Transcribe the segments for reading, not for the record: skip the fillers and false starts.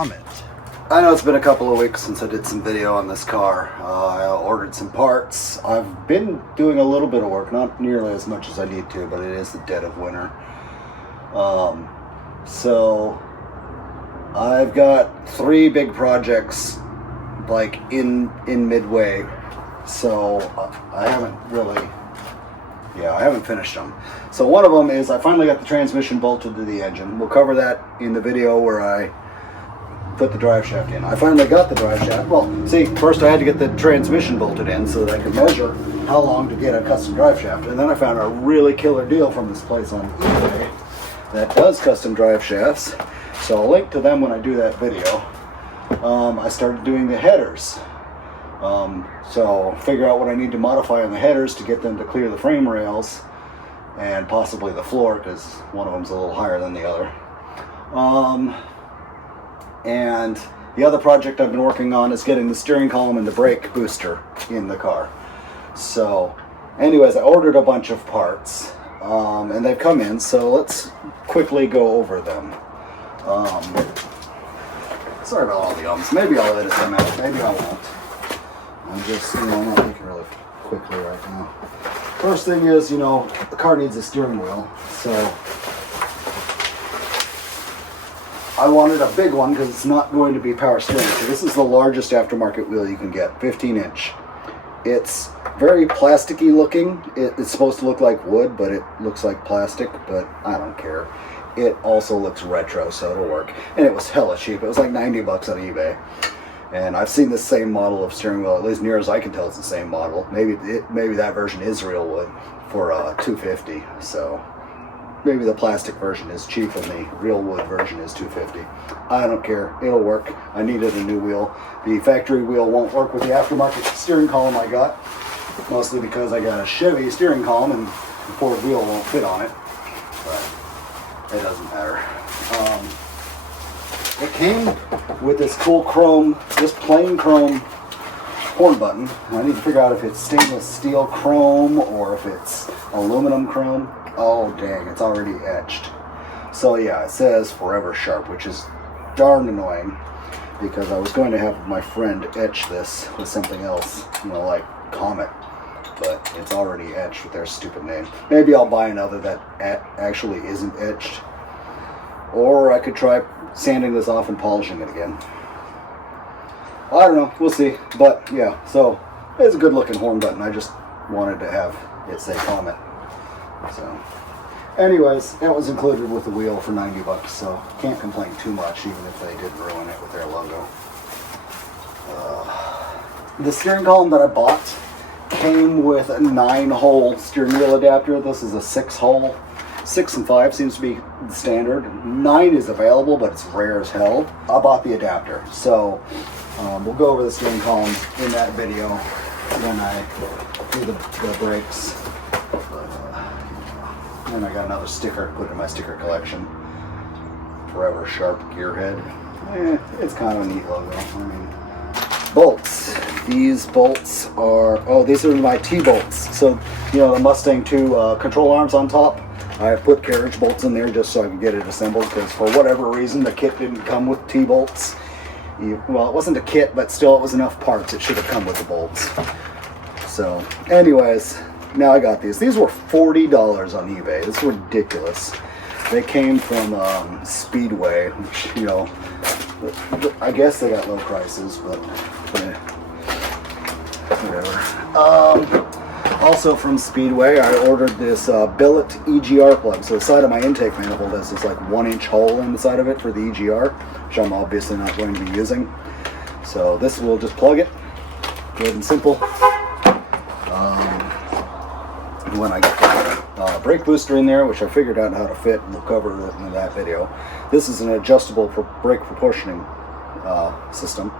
Comet. I know it's been a couple of weeks since I did some video on this car. I ordered some parts. I've been doing a little bit of work, not nearly as much as I need to, but it is the dead of winter. So I've got 3 big projects like in midway, so I haven't finished them. So one of them is I finally got the transmission bolted to the engine. We'll cover that in the video where I put the drive shaft in. I finally got the drive shaft. Well, see, first I had to get the transmission bolted in so that I could measure how long to get a custom drive shaft. And then I found a really killer deal from this place on eBay that does custom drive shafts. So I'll link to them when I do that video. I started doing the headers. So figure out what I need to modify on the headers to get them to clear the frame rails and possibly the floor, because one of them's a little higher than the other. And the other project I've been working on is getting the steering column and the brake booster in the car. So anyways, I ordered a bunch of parts, and they've come in, so let's quickly go over them. Sorry about all the ums. Maybe I'll edit them out, maybe I won't. I'm just, I'm not thinking really quickly right now. First thing is, the car needs a steering wheel, so I wanted a big one because it's not going to be power steering. So this is the largest aftermarket wheel you can get, 15-inch. It's very plasticky looking. It's supposed to look like wood, but it looks like plastic, but I don't care. It also looks retro, so it'll work. And it was hella cheap. It was like 90 bucks on eBay. And I've seen the same model of steering wheel, at least near as I can tell it's the same model. Maybe that version is real wood for $250. So maybe the plastic version is cheap and the real wood version is $250. I don't care. It'll work. I needed a new wheel. The factory wheel won't work with the aftermarket steering column I got, mostly because I got a Chevy steering column and the Ford wheel won't fit on it. But it doesn't matter. It came with this cool chrome, just plain chrome horn button. I need to figure out if it's stainless steel chrome or if it's aluminum chrome. Oh dang, it's already etched. So yeah, it says Forever Sharp, which is darn annoying because I was going to have my friend etch this with something else, like Comet, but it's already etched with their stupid name. Maybe I'll buy another that actually isn't etched, or I could try sanding this off and polishing it again. I don't know, we'll see. But yeah, so it's a good looking horn button. I just wanted to have it say Comet. So anyways, that was included with the wheel for 90 bucks, so can't complain too much even if they didn't ruin it with their logo. The steering column that I bought came with a 9-hole steering wheel adapter. This is a 6-hole. 6 and 5 seems to be the standard. 9 is available, but it's rare as hell. I bought the adapter, so we'll go over the steering column in that video when I do the brakes. And I got another sticker to put in my sticker collection. Forever Sharp Gearhead. It's kind of a neat logo. I mean, bolts. These bolts are, these are my T-bolts. So, the Mustang 2 control arms on top. I put carriage bolts in there just so I could get it assembled because for whatever reason the kit didn't come with T-bolts. Well, it wasn't a kit, but still it was enough parts. It should have come with the bolts. So, anyways, now I got these. These were $40 on eBay. This is ridiculous. They came from Speedway, which, I guess they got low prices, but whatever. Also from Speedway, I ordered this billet EGR plug. So the side of my intake manifold has this like 1-inch hole in the side of it for the EGR, which I'm obviously not going to be using. So this will just plug it, good and simple. When I get the brake booster in there, which I figured out how to fit, and we'll cover it in that video. This is an adjustable brake proportioning system,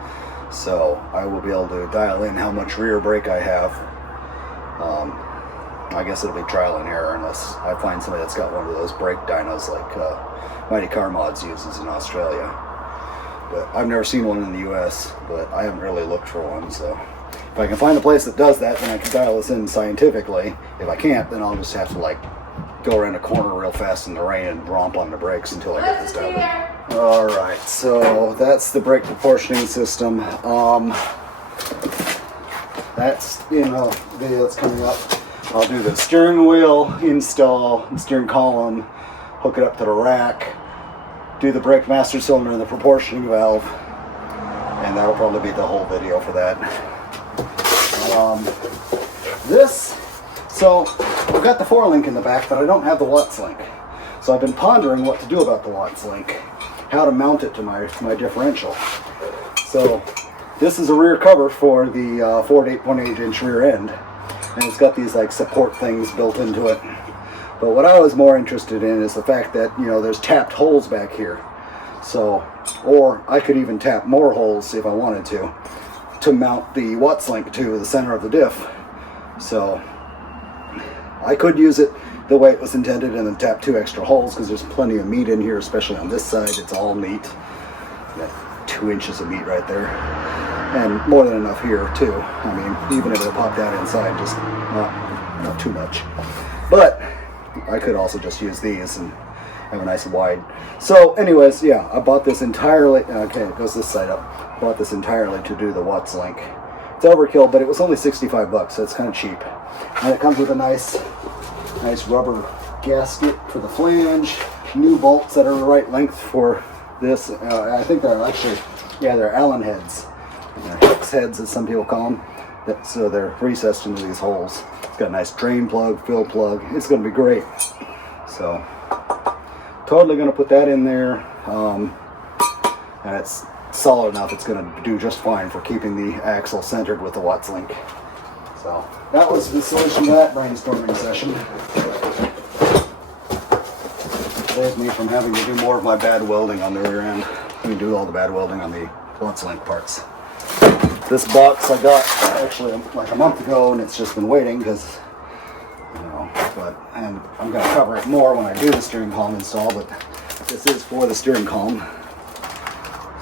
so I will be able to dial in how much rear brake I have. I guess it'll be trial and error unless I find somebody that's got one of those brake dynos like Mighty Car Mods uses in Australia. But I've never seen one in the US, but I haven't really looked for one, so if I can find a place that does that, then I can dial this in scientifically. If I can't, then I'll just have to go around a corner real fast in the rain and romp on the brakes until I get this dialed in. Alright, so that's the brake proportioning system. That's in a video that's coming up. I'll do the steering wheel install, the steering column, hook it up to the rack, do the brake master cylinder and the proportioning valve, and that'll probably be the whole video for that. So I've got the 4-link in the back, but I don't have the Watts link. So I've been pondering what to do about the Watts link, how to mount it to my differential. So this is a rear cover for the 4 to 8.8 inch rear end, and it's got these like support things built into it. But what I was more interested in is the fact that, you know, there's tapped holes back here. So, or I could even tap more holes if I wanted to mount the Watts link to the center of the diff. So I could use it the way it was intended and then tap 2 extra holes, because there's plenty of meat in here, especially on this side. It's all meat. Got 2 inches of meat right there, and more than enough here too. I mean, even if it popped out inside, just not too much. But I could also just use these and have a nice wide. So anyways, yeah, I bought this entirely. Okay, it goes this side up. Bought this entirely to do the Watts link. It's overkill, but it was only 65 bucks, so it's kind of cheap. And it comes with a nice rubber gasket for the flange, new bolts that are the right length for this. I think they're actually, yeah, they're Allen heads. They're hex heads, as some people call them. So they're recessed into these holes. It's got a nice drain plug, fill plug. It's going to be great. So, totally going to put that in there. And it's solid enough, it's going to do just fine for keeping the axle centered with the Watts link. So that was the solution to that brainstorming session. Saved me from having to do more of my bad welding on the rear end. I mean, do all the bad welding on the Watts link parts. This box I got actually like a month ago, and it's just been waiting because, you know, and I'm going to cover it more when I do the steering column install, but this is for the steering column.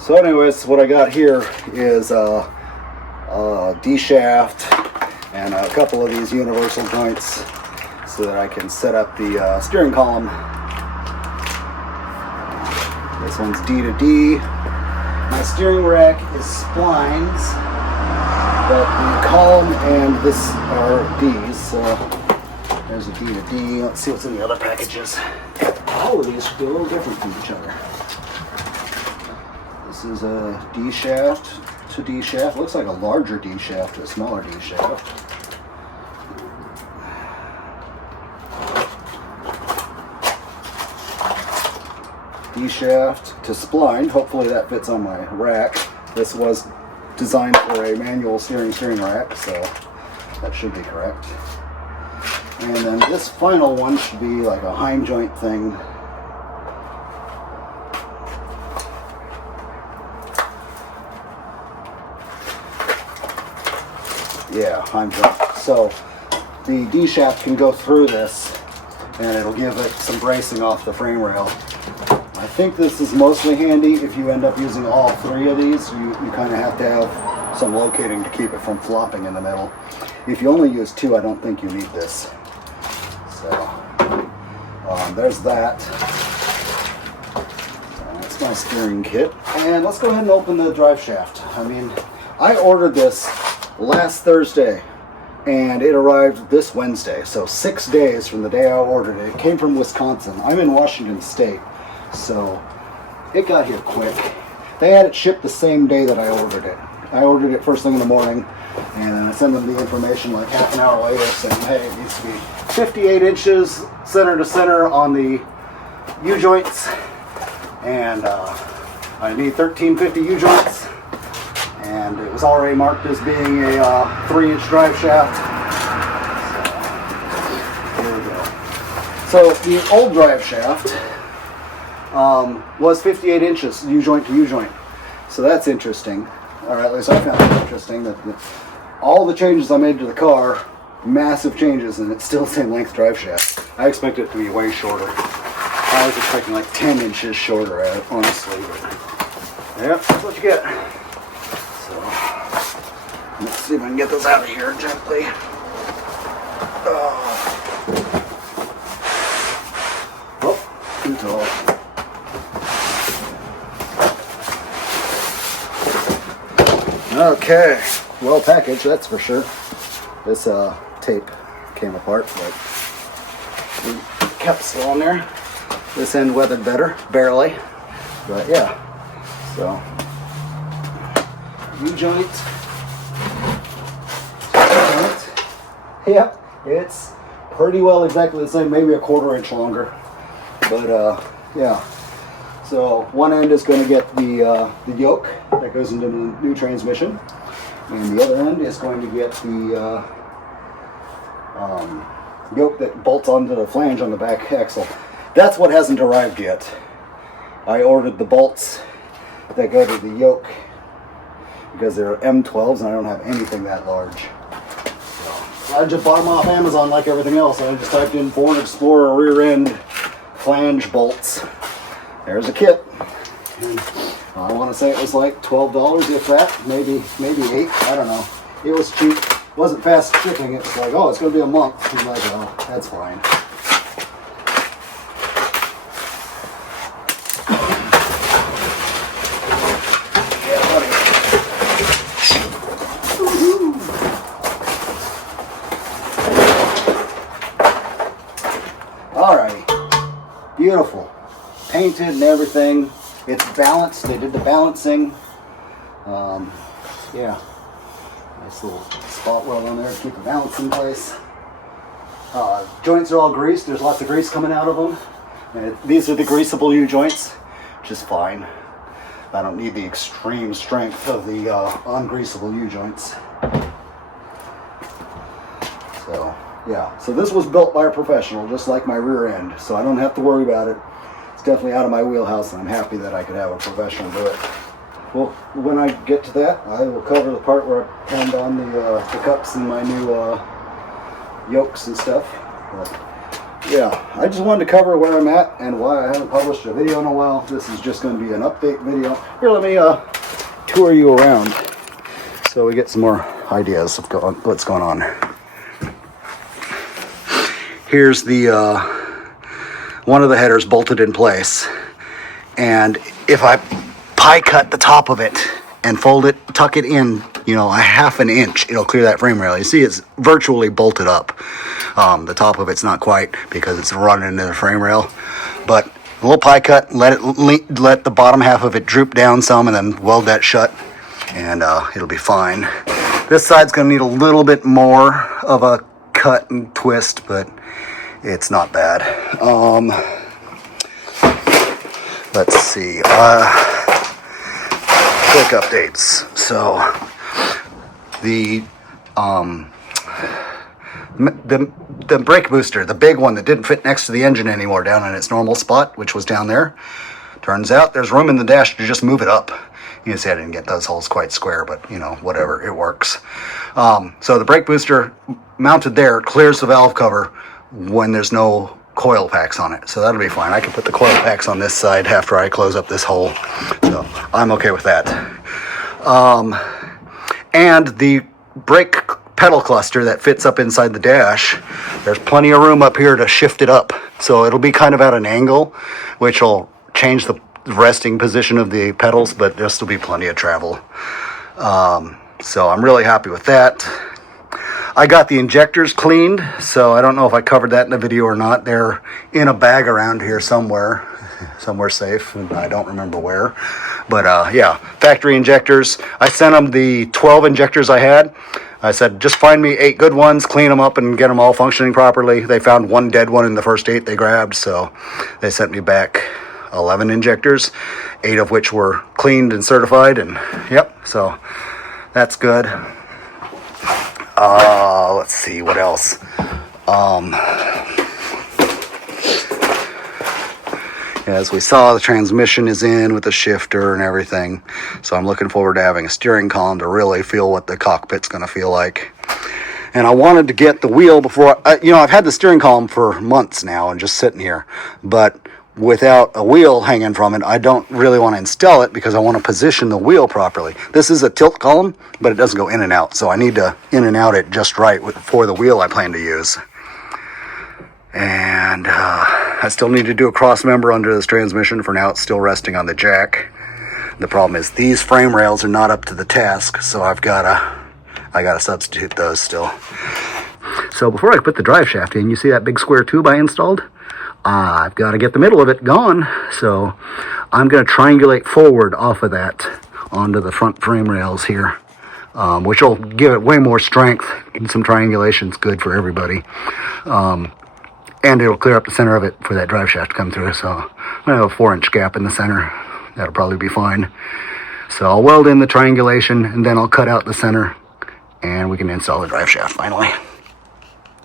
So anyways, what I got here is a D-shaft and a couple of these universal joints so that I can set up the steering column. This one's D to D. My steering rack is splines, but the column and this are Ds, so there's a D to D. Let's see what's in the other packages. All of these should be a little different from each other. This is a D shaft to D shaft. Looks like a larger D shaft to a smaller D shaft. D shaft to spline. Hopefully that fits on my rack. This was designed for a manual steering rack, so that should be correct. And then this final one should be like a hind joint thing. Yeah, hind joint. So the D shaft can go through this, and it'll give it some bracing off the frame rail. I think this is mostly handy if you end up using all 3 of these. You kind of have to have some locating to keep it from flopping in the middle. If you only use 2, I don't think you need this. So there's that. So that's my steering kit. And let's go ahead and open the drive shaft. I mean, I ordered this last Thursday and it arrived this Wednesday. So 6 days from the day I ordered it. It came from Wisconsin. I'm in Washington State. So it got here quick. They had it shipped the same day that I ordered it. I ordered it first thing in the morning, and I sent them the information like half an hour later saying, hey, it needs to be 58 inches center to center on the U-joints, and I need 1350 U-joints, and it was already marked as being a 3-inch drive shaft. So, here we go. So the old drive shaft was 58 inches U-joint to U-joint. So that's interesting. Or at least I found it interesting that all the changes I made to the car, massive changes, and it's still the same length drive shaft. I expect it to be way shorter. I was expecting like 10 inches shorter, honestly. But yep, that's what you get. So let's see if I can get those out of here gently. Oh, too tall. Okay, well packaged, that's for sure. This tape came apart, but we kept still on there. This end weathered better, barely, but yeah. So, U-joint. Yeah, it's pretty well exactly the same, maybe a 1/4 inch longer, but yeah. So one end is going to get the yoke that goes into the new transmission, and the other end is going to get the yoke that bolts onto the flange on the back axle. That's what hasn't arrived yet. I ordered the bolts that go to the yoke because they're M12s and I don't have anything that large. So I just bought them off Amazon like everything else. I just typed in Ford Explorer rear end flange bolts. There's a kit. And I want to say it was like $12, if that, maybe $8. I don't know. It was cheap. It wasn't fast shipping. It was like, oh, it's going to be a month. I'm like, oh, that's fine. Yeah, buddy. Alrighty. Beautiful. Painted and everything. It's balanced. They did the balancing. Yeah. Nice little spot weld on there to keep the balance in place. Joints are all greased. There's lots of grease coming out of them. And these are the greasable U-joints, which is fine. I don't need the extreme strength of the ungreasable U-joints. So, yeah. So this was built by a professional, just like my rear end. So I don't have to worry about it. It's definitely out of my wheelhouse, and I'm happy that I could have a professional do it. Well, when I get to that, I will cover the part where I pinned on the cups and my new yokes and stuff. But, yeah, I just wanted to cover where I'm at and why I haven't published a video in a while. This is just going to be an update video. Here, let me tour you around so we get some more ideas of what's going on. Here's the one of the headers bolted in place, and if I pie cut the top of it and fold it, tuck it in, you know, a 1/2 inch, it'll clear that frame rail. You see it's virtually bolted up. The top of it's not quite because it's running into the frame rail, but a little pie cut, let the bottom half of it droop down some, and then weld that shut, and it'll be fine. This side's going to need a little bit more of a cut and twist, but it's not bad. Let's see. Quick updates. So the brake booster, the big one that didn't fit next to the engine anymore down in its normal spot, which was down there, turns out there's room in the dash to just move it up. You can see I didn't get those holes quite square, but you know, whatever, it works. So the brake booster mounted there clears the valve cover when there's no coil packs on it, so that'll be fine. I can put the coil packs on this side after I close up this hole, so I'm okay with that. And the brake pedal cluster that fits up inside the dash, there's plenty of room up here to shift it up, so it'll be kind of at an angle, which will change the resting position of the pedals, but there'll still be plenty of travel. So I'm really happy with that. I got the injectors cleaned, so I don't know if I covered that in the video or not. They're in a bag around here somewhere safe, and I don't remember where. But yeah, factory injectors. I sent them the 12 injectors I had. I said, just find me 8 good ones, clean them up, and get them all functioning properly. They found 1 dead one in the first 8 they grabbed, so they sent me back 11 injectors, 8 of which were cleaned and certified, and yep, so that's good. Let's see, what else? As we saw, the transmission is in with the shifter and everything, so I'm looking forward to having a steering column to really feel what the cockpit's going to feel like. And I wanted to get the wheel before, I've had the steering column for months now and just sitting here, but without a wheel hanging from it, I don't really want to install it because I want to position the wheel properly. This is a tilt column, but it doesn't go in and out, so I need to in and out it just right for the wheel I plan to use. And I still need to do a cross member under this transmission. For now, it's still resting on the jack. The problem is these frame rails are not up to the task, so I gotta substitute those still. So before I put the drive shaft in, you see that big square tube I installed? I've got to get the middle of it gone, so I'm going to triangulate forward off of that onto the front frame rails here, which will give it way more strength, and some triangulation's good for everybody. And it'll clear up the center of it for that drive shaft to come through, so I'm going to have a 4-inch gap in the center. That'll probably be fine. So I'll weld in the triangulation, and then I'll cut out the center, and we can install the drive shaft finally.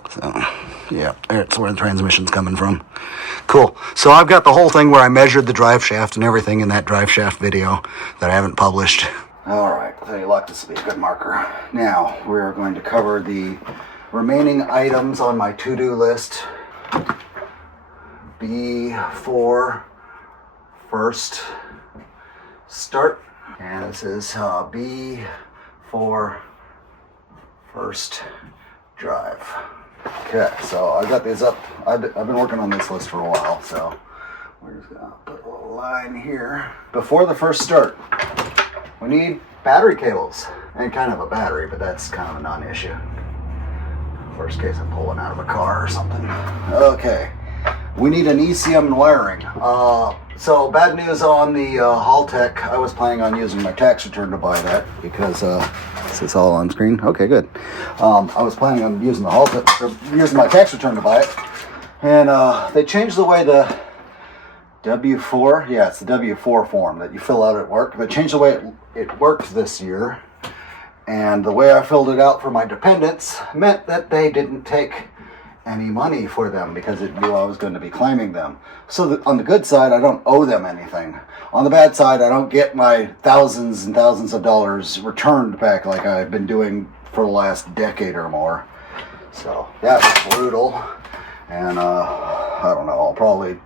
So, yeah, that's where the transmission's coming from. Cool. So I've got the whole thing where I measured the drive shaft and everything in that drive shaft video that I haven't published. All right, with any luck, this will be a good marker. Now, we're going to cover the remaining items on my to-do list. B4 first start. And this is B4 first drive. Okay, so I got these up. I've been working on this list for a while, so we're just gonna put a little line here. Before the first start, we need battery cables and kind of a battery, but that's kind of a non-issue. Worst case, I'm pulling out of a car or something. Okay, we need an ECM wiring. So bad news on the Haltech. I was planning on using my tax return to buy that because is this all on screen? Okay, good. I was planning on using the Haltech, or using my tax return to buy it, and they changed the way the W4, yeah, it's the W4 form that you fill out at work. They changed the way it works this year, and the way I filled it out for my dependents meant that they didn't take any money for them because it knew I was going to be claiming them. So on the good side, I don't owe them anything. On the bad side, I don't get my thousands and thousands of dollars returned back like I've been doing for the last decade or more. So that was brutal. And I don't know, I'll probably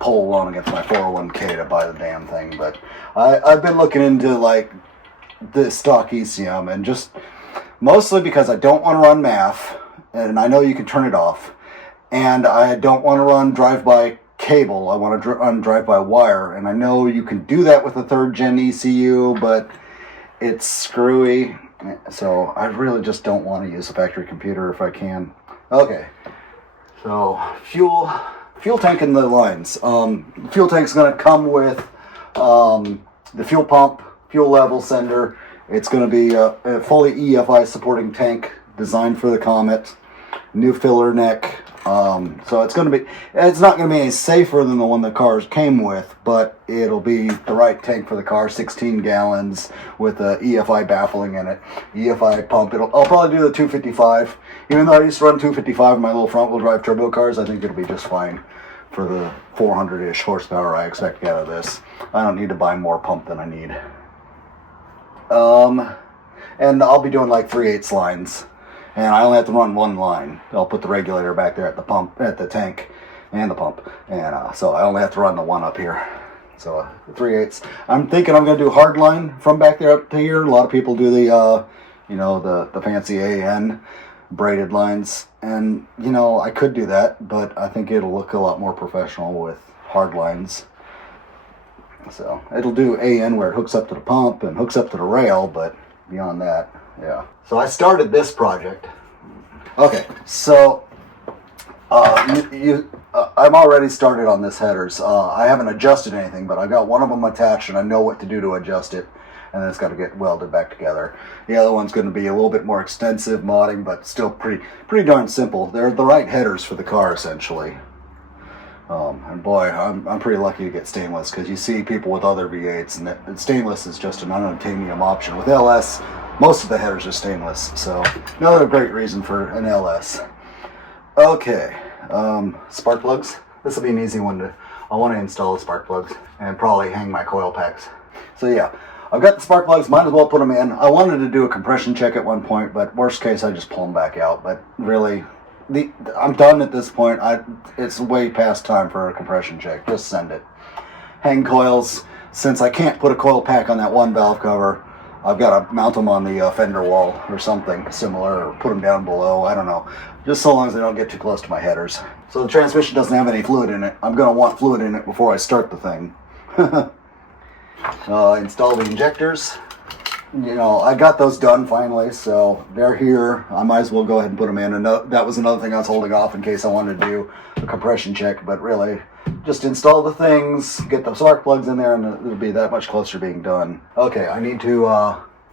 pull a loan against my 401k to buy the damn thing. But I've been looking into like the stock ECM, and just mostly because I don't want to run math, and I know you can turn it off, and I don't want to run drive-by cable. I want to run drive-by wire, and I know you can do that with a 3rd gen ECU, but it's screwy, so I really just don't want to use a factory computer if I can. Okay, so fuel tank in the lines. Fuel tank's going to come with the fuel pump, fuel level sender. It's going to be a fully EFI supporting tank designed for the Comet, new filler neck. So it's not going to be any safer than the one the cars came with, but it'll be the right tank for the car, 16 gallons with a EFI baffling in it. EFI pump, I'll probably do the 255. Even though I used to run 255 in my little front wheel drive turbo cars, I think it'll be just fine for the 400-ish horsepower I expect to get out of this. I don't need to buy more pump than I need. And I'll be doing like 3/8 lines. And I only have to run one line. I'll put the regulator back there at the pump, at the tank, and the pump. And so I only have to run the one up here. So 3/8. I'm thinking I'm going to do hard line from back there up to here. A lot of people do the, the fancy AN braided lines. And, I could do that, but I think it'll look a lot more professional with hard lines. So it'll do AN where it hooks up to the pump and hooks up to the rail, but beyond that, yeah. So I started this project. Okay, so I'm already started on this headers. I haven't adjusted anything, but I got one of them attached and I know what to do to adjust it, and then it's got to get welded back together. The other one's going to be a little bit more extensive modding, but still pretty darn simple. They're the right headers for the car, essentially. And boy, I'm pretty lucky to get stainless, because you see people with other V8s, and stainless is just an unobtainium option. With LS, most of the headers are stainless, so another great reason for an LS. Okay, spark plugs. This will be an easy one I want to install the spark plugs and probably hang my coil packs. So yeah, I've got the spark plugs, might as well put them in. I wanted to do a compression check at one point, but worst case I just pull them back out. But really, I'm done at this point. It's way past time for a compression check. Just send it. Hang coils. Since I can't put a coil pack on that one valve cover, I've got to mount them on the fender wall or something similar, or put them down below. I don't know. Just so long as they don't get too close to my headers. So the transmission doesn't have any fluid in it. I'm going to want fluid in it before I start the thing. Install the injectors. You know, I got those done finally, so they're here. I might as well go ahead and put them in. And that was another thing I was holding off in case I wanted to do a compression check, but really, just install the things, get the spark plugs in there, and it'll be that much closer to being done. Okay, I need to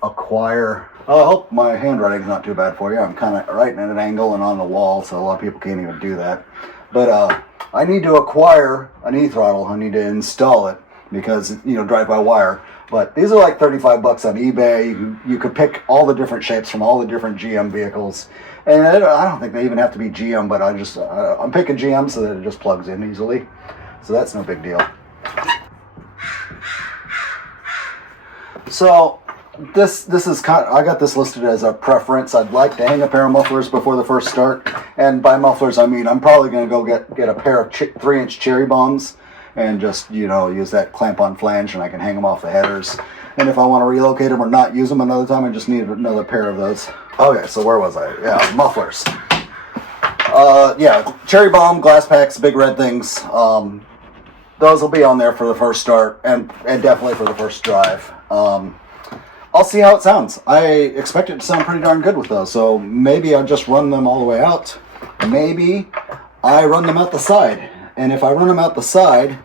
acquire... I hope my handwriting's not too bad for you. I'm kind of writing at an angle and on the wall, so a lot of people can't even do that. But I need to acquire an e-throttle. I need to install it because, you know, drive-by-wire. But these are like 35 bucks on eBay. You could pick all the different shapes from all the different GM vehicles. And I don't think they even have to be GM, but I'm picking GM so that it just plugs in easily. So that's no big deal. So this is I got this listed as a preference. I'd like to hang a pair of mufflers before the first start. And by mufflers, I mean I'm probably going to go get a pair of 3-inch cherry bombs and just, you know, use that clamp-on flange, and I can hang them off the headers. And if I want to relocate them or not use them another time, I just need another pair of those. Okay, so where was I? Yeah, mufflers. Yeah, cherry bomb, glass packs, big red things. Those will be on there for the first start, and definitely for the first drive. I'll see how it sounds. I expect it to sound pretty darn good with those, so maybe I'll just run them all the way out. Maybe I run them out the side. And if I run them out the side,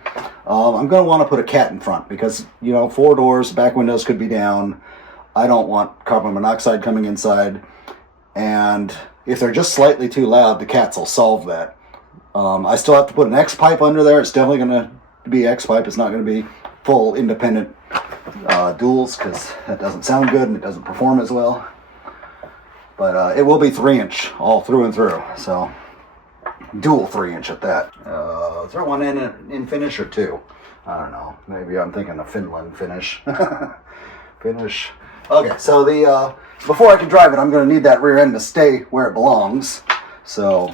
I'm going to want to put a cat in front because, you know, 4 doors, back windows could be down. I don't want carbon monoxide coming inside. And if they're just slightly too loud, the cats will solve that. I still have to put an X-pipe under there. It's definitely going to be X-pipe. It's not going to be full independent duals because that doesn't sound good and it doesn't perform as well. But it will be 3-inch all through and through. So dual 3-inch at that. Is there one in finish or 2? I don't know. Maybe I'm thinking of Finland finish. Finish. Okay, so the before I can drive it, I'm going to need that rear end to stay where it belongs. So,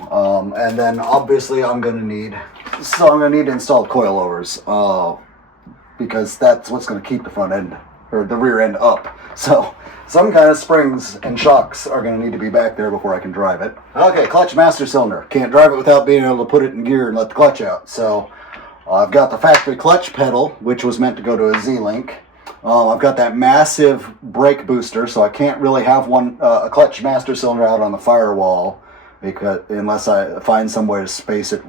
and then obviously I'm going to need to install coilovers because that's what's going to keep the front end or the rear end up. So some kind of springs and shocks are going to need to be back there before I can drive it. Okay, clutch master cylinder. Can't drive it without being able to put it in gear and let the clutch out. So I've got the factory clutch pedal, which was meant to go to a Z-Link. I've got that massive brake booster, so I can't really have a clutch master cylinder out on the firewall unless I find some way to space it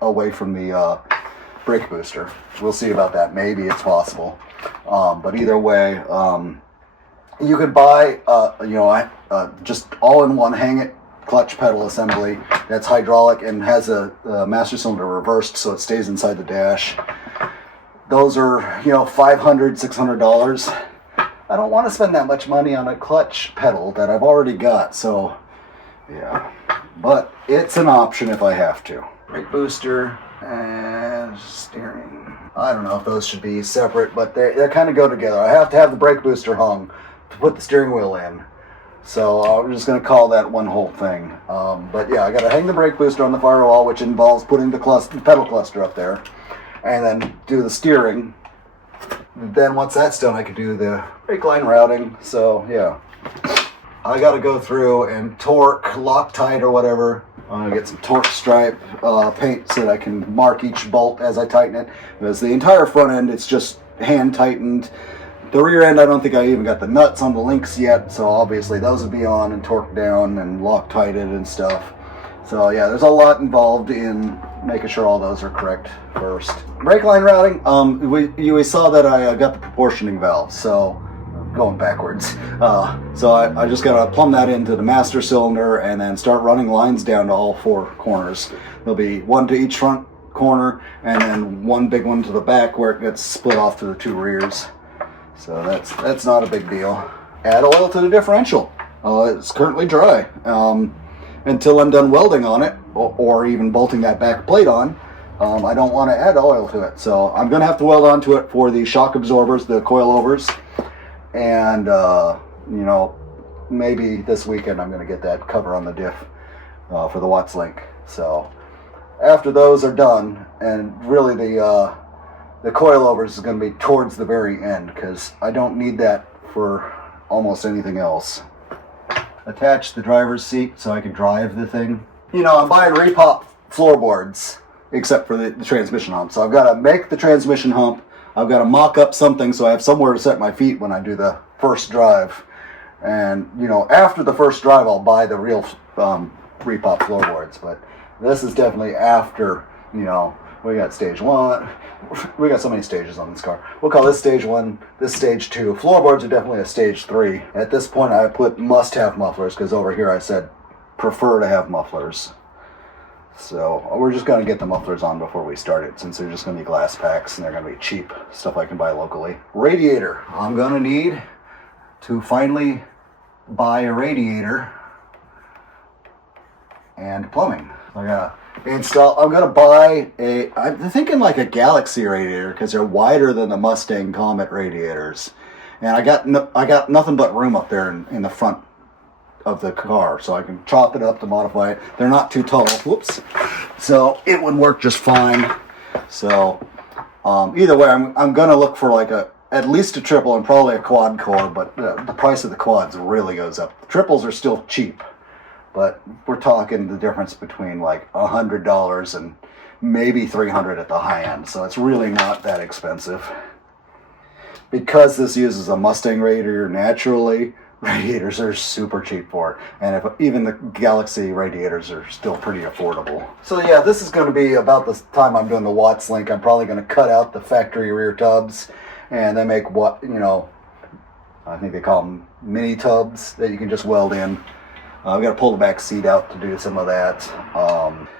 away from the brake booster. We'll see about that. Maybe it's possible. But either way, you could buy, just all-in-one hang-it clutch pedal assembly that's hydraulic and has a master cylinder reversed so it stays inside the dash. Those are, $500, $600. I don't want to spend that much money on a clutch pedal that I've already got, so yeah. But it's an option if I have to. Brake booster and steering. I don't know if those should be separate, but they kind of go together. I have to have the brake booster hung to put the steering wheel in. So I'm just going to call that one whole thing. But yeah, I got to hang the brake booster on the firewall, which involves putting the pedal cluster up there, and then do the steering. Then once that's done, I can do the brake line routing. So yeah, I got to go through and torque, Loctite or whatever. I'm going to get some torque stripe paint so that I can mark each bolt as I tighten it. Because the entire front end, it's just hand tightened. The rear end, I don't think I even got the nuts on the links yet, so obviously those will be on and torqued down and Loctited and stuff. So yeah, there's a lot involved in making sure all those are correct first. Brake line routing, we saw that I got the proportioning valve, so going backwards. So I just got to plumb that into the master cylinder and then start running lines down to all 4 corners. There'll be one to each front corner and then one big one to the back where it gets split off to the 2 rears. So that's not a big deal. Add oil to the differential. It's currently dry. Until I'm done welding on it, or even bolting that back plate on, I don't want to add oil to it. So I'm going to have to weld onto it for the shock absorbers, the coilovers, and maybe this weekend I'm going to get that cover on the diff for the Watts Link. So after those are done, and really the coilovers is going to be towards the very end because I don't need that for almost anything else. Attach the driver's seat so I can drive the thing. I'm buying repop floorboards except for the transmission hump. So I've got to make the transmission hump I've got to mock up something so I have somewhere to set my feet when I do the first drive. And, you know, after the first drive, I'll buy the real repop floorboards. But this is definitely after, you know, we got stage 1. We got so many stages on this car. We'll call this stage 1, this stage 2. Floorboards are definitely a stage 3. At this point, I put must-have mufflers because over here I said prefer to have mufflers. So we're just going to get the mufflers on before we start it, since they're just going to be glass packs and they're going to be cheap stuff I can buy locally. Radiator. I'm going to need to finally buy a radiator and plumbing. I got to install. I'm going to buy I'm thinking like a Galaxy radiator because they're wider than the Mustang Comet radiators, and I got nothing but room up there in the front of the car, so I can chop it up to modify it. They're not too tall. Whoops. So it would work just fine. So either way, I'm gonna look for like at least a triple and probably a quad core, but the price of the quads really goes up. The triples are still cheap, but we're talking the difference between like $100 and maybe $300 at the high end. So it's really not that expensive. Because this uses a Mustang radiator naturally, radiators are super cheap for it, and even the Galaxy radiators are still pretty affordable. So yeah, this is going to be about the time I'm doing the Watts link. I'm probably going to cut out the factory rear tubs, and they make what, you know, I think they call them mini tubs that you can just weld in. I've got to pull the back seat out to do some of that.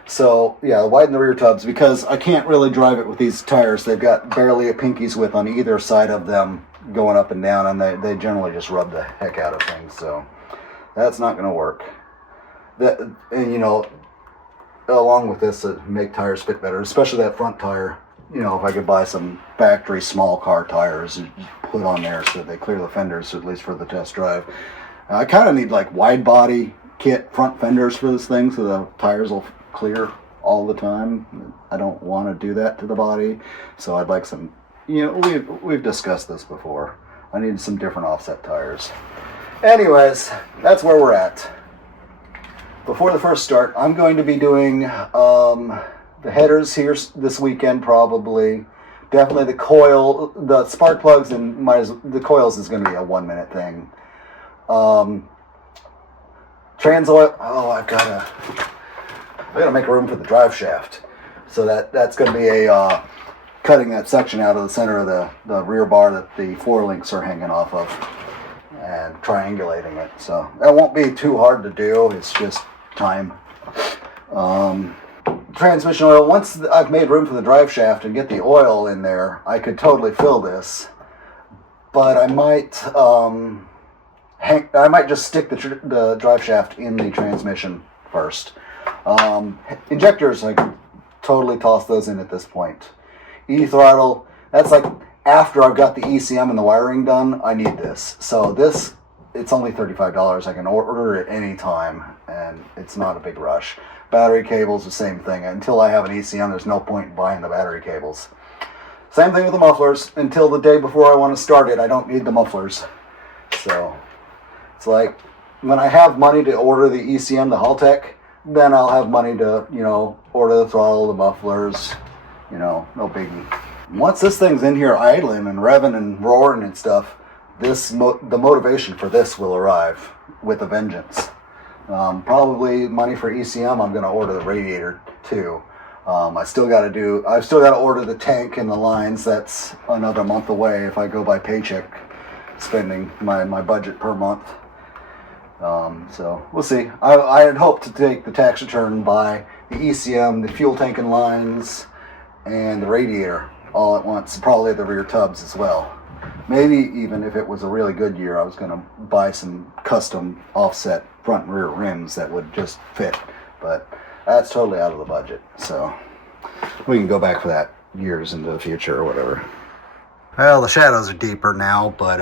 So yeah, widen the rear tubs because I can't really drive it with these tires. They've got barely a pinky's width on either side of them going up and down, and they generally just rub the heck out of things. So that's not going to work. And you know, along with this, make tires fit better, especially that front tire. You know, if I could buy some factory small car tires and put on there so they clear the fenders, at least for the test drive. I kind of need like wide body kit front fenders for this thing so the tires will clear all the time. I don't want to do that to the body, so I'd like some, you know, we've discussed this before. I need some different offset tires. Anyways, that's where we're at. Before the first start, I'm going to be doing the headers here this weekend probably. Definitely the coil, the spark plugs, and the coils is going to be a 1 minute thing. Trans oil. Oh, I gotta make room for the drive shaft, so that's gonna be a cutting that section out of the center of the rear bar that the floor links are hanging off of, and triangulating it. So that won't be too hard to do. It's just time. Transmission oil. Once I've made room for the drive shaft and get the oil in there, I could totally fill this, but I might just stick the drive shaft in the transmission first. Injectors, I can totally toss those in at this point. E-throttle, that's like after I've got the ECM and the wiring done, I need this. So this, it's only $35. I can order it any time, and it's not a big rush. Battery cables, the same thing. Until I have an ECM, there's no point in buying the battery cables. Same thing with the mufflers. Until the day before I want to start it, I don't need the mufflers. So it's like when I have money to order the ECM, the Haltech, then I'll have money to, you know, order the throttle, the mufflers, you know, no biggie. Once this thing's in here idling and revving and roaring and stuff, the motivation for this will arrive with a vengeance. Probably money for ECM, I'm going to order the radiator too. I've still got to order the tank and the lines. That's another month away if I go by paycheck spending my budget per month. So we'll see. I had hoped to take the tax return by the ECM, the fuel tank and lines, and the radiator all at once. Probably the rear tubs as well. Maybe even if it was a really good year, I was going to buy some custom offset front and rear rims that would just fit. But that's totally out of the budget. So we can go back for that years into the future or whatever. Well, the shadows are deeper now, but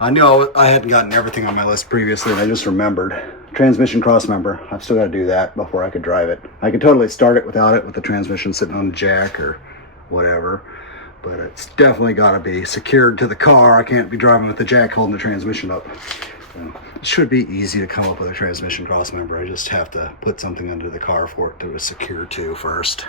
I knew I hadn't gotten everything on my list previously, and I just remembered. Transmission crossmember. I've still got to do that before I could drive it. I could totally start it without it, with the transmission sitting on the jack or whatever, but it's definitely got to be secured to the car. I can't be driving with the jack holding the transmission up. So it should be easy to come up with a transmission crossmember. I just have to put something under the car for it to secure to first.